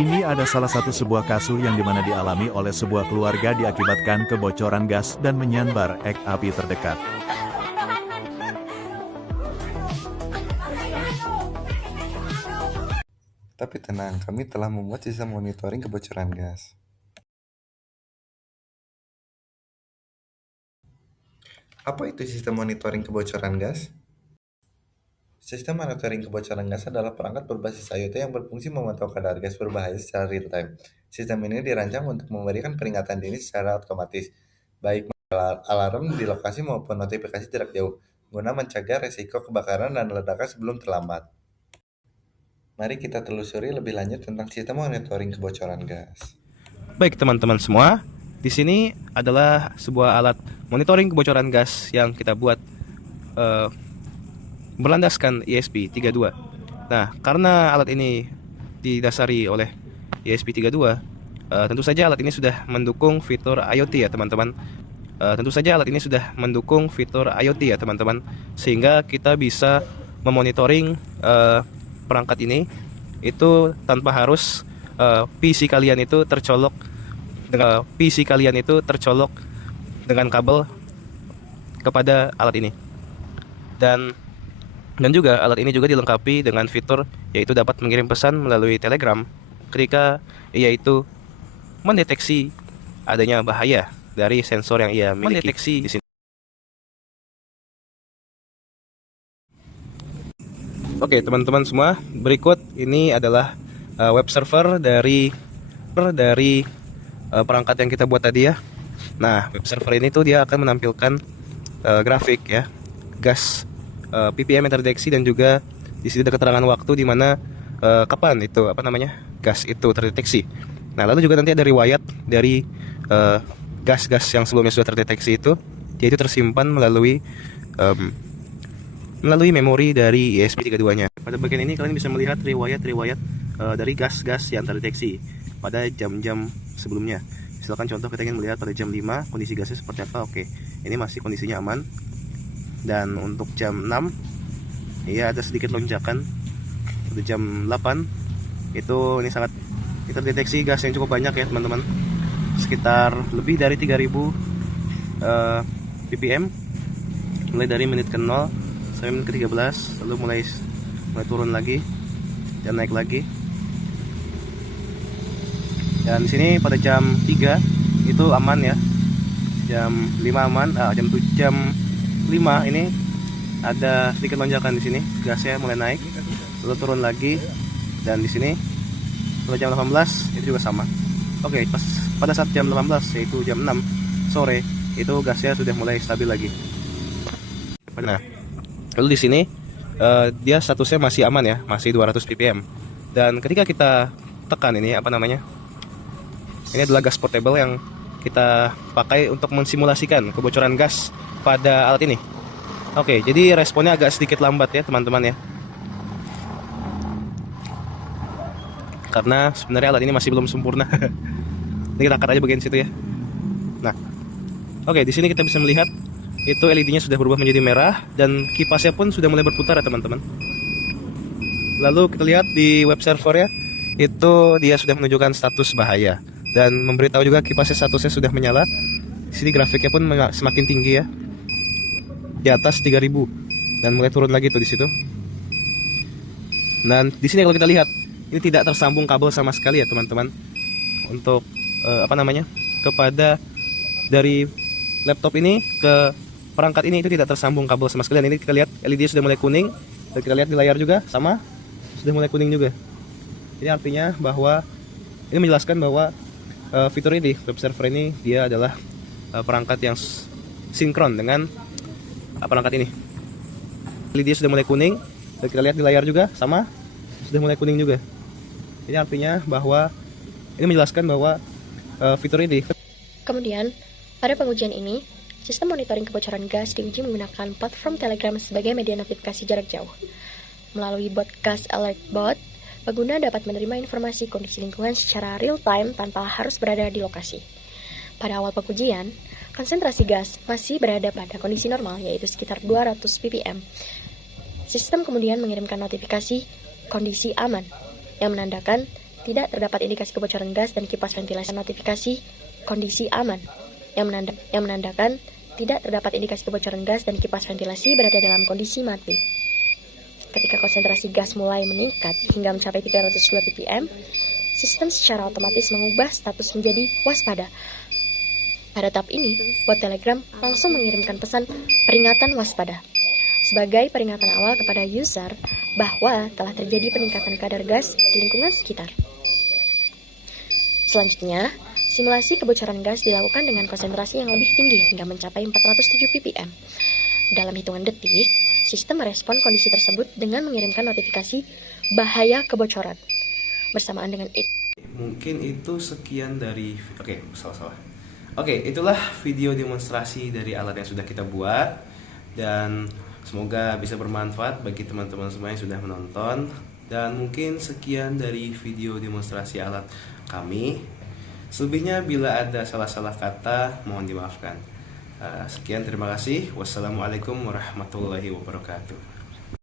Ini ada salah satu sebuah kasus yang dimana dialami oleh sebuah keluarga diakibatkan kebocoran gas dan menyambar ek api terdekat. Tapi tenang, kami telah membuat sistem monitoring kebocoran gas. Apa itu sistem monitoring kebocoran gas? Sistem monitoring kebocoran gas adalah perangkat berbasis IoT yang berfungsi memantau kadar gas berbahaya secara real time. Sistem ini dirancang untuk memberikan peringatan dini secara otomatis, baik alarm di lokasi maupun notifikasi jarak jauh, guna mencegah resiko kebakaran dan ledakan sebelum terlambat. Mari kita telusuri lebih lanjut tentang sistem monitoring kebocoran gas. Baik teman-teman semua, di sini adalah sebuah alat monitoring kebocoran gas yang kita buat berlandaskan ESP32. Nah, karena alat ini didasari oleh ESP32, tentu saja alat ini sudah mendukung fitur IoT ya teman-teman. Sehingga kita bisa memonitoring perangkat ini itu tanpa harus PC kalian itu tercolok dengan kabel kepada alat ini. Dan juga alat ini juga dilengkapi dengan fitur yaitu dapat mengirim pesan melalui Telegram ketika ia itu mendeteksi adanya bahaya dari sensor yang ia miliki di sini. Oke, teman-teman semua, berikut ini adalah web server dari perangkat yang kita buat tadi ya. Nah, web server ini tuh dia akan menampilkan grafik ya, gas ppm yang terdeteksi, dan juga di sini ada keterangan waktu di mana kapan itu gas itu terdeteksi. Nah, lalu juga nanti ada riwayat dari gas-gas yang sebelumnya sudah terdeteksi itu, yaitu tersimpan melalui memori dari ESP32-nya. Pada bagian ini kalian bisa melihat riwayat dari gas-gas yang terdeteksi pada jam-jam sebelumnya. Misalkan contoh kita ingin melihat pada jam 5 kondisi gasnya seperti apa. Oke, ini masih kondisinya aman. Dan untuk jam 6 ya ada sedikit lonjakan. Pada jam 8 itu terdeteksi gas yang cukup banyak ya teman-teman, sekitar lebih dari 3000 ppm, mulai dari menit ke-0 sampai menit ke-13, lalu mulai turun lagi dan naik lagi. Dan di sini pada jam 3 itu aman ya, jam 5 aman, jam 5 ini ada sedikit lonjakan di sini, gasnya mulai naik lalu turun lagi. Dan di sini pada jam 18 itu juga sama. Oke, pada saat jam 18 yaitu jam 6 sore itu gasnya sudah mulai stabil lagi. Nah, lalu di sini dia statusnya masih aman ya, masih 200 ppm. Dan ketika kita tekan ini ini adalah gas portable yang kita pakai untuk mensimulasikan kebocoran gas pada alat ini. Oke, jadi responnya agak sedikit lambat ya teman-teman ya, karena sebenarnya alat ini masih belum sempurna. Ini kita cut aja bagian situ ya. Nah, oke, di sini kita bisa melihat itu LED-nya sudah berubah menjadi merah dan kipasnya pun sudah mulai berputar ya teman-teman. Lalu kita lihat di web server ya, itu dia sudah menunjukkan status bahaya dan memberitahu juga kipasnya statusnya sudah menyala. Di sini grafiknya pun semakin tinggi ya, di atas 3000, dan mulai turun lagi tuh di situ. Dan di sini kalau kita lihat ini tidak tersambung kabel sama sekali ya teman-teman. Untuk kepada dari laptop ini ke perangkat ini itu tidak tersambung kabel sama sekali. Dan ini kita lihat LED sudah mulai kuning, dan kita lihat di layar juga sama, sudah mulai kuning juga. Ini artinya bahwa ini menjelaskan bahwa fitur ini, web server ini, dia adalah perangkat yang sinkron dengan perangkat ini. LED sudah mulai kuning, dan kita lihat di layar juga sama, sudah mulai kuning juga. Ini artinya bahwa ini menjelaskan bahwa fitur ini. Kemudian, pada pengujian ini, sistem monitoring kebocoran gas diuji menggunakan platform Telegram sebagai media notifikasi jarak jauh. Melalui bot Gas Alert Bot, pengguna dapat menerima informasi kondisi lingkungan secara real-time tanpa harus berada di lokasi. Pada awal pengujian, konsentrasi gas masih berada pada kondisi normal, yaitu sekitar 200 ppm. Sistem kemudian mengirimkan notifikasi kondisi aman, yang menandakan tidak terdapat indikasi kebocoran gas dan kipas ventilasi. Notifikasi kondisi aman yang menandakan tidak terdapat indikasi kebocoran gas dan kipas ventilasi berada dalam kondisi mati. Ketika konsentrasi gas mulai meningkat hingga mencapai 302 ppm, sistem secara otomatis mengubah status menjadi waspada. Pada tahap ini, bot Telegram langsung mengirimkan pesan peringatan waspada sebagai peringatan awal kepada user bahwa telah terjadi peningkatan kadar gas di lingkungan sekitar. Selanjutnya, simulasi kebocoran gas dilakukan dengan konsentrasi yang lebih tinggi hingga mencapai 407 ppm. Dalam hitungan detik, sistem merespon kondisi tersebut dengan mengirimkan notifikasi bahaya kebocoran. Bersamaan dengan itu, mungkin itu sekian dari itulah video demonstrasi dari alat yang sudah kita buat, dan semoga bisa bermanfaat bagi teman-teman semua yang sudah menonton. Dan mungkin sekian dari video demonstrasi alat kami. Selebihnya bila ada salah-salah kata mohon dimaafkan. Sekian, terima kasih. Wassalamualaikum warahmatullahi wabarakatuh.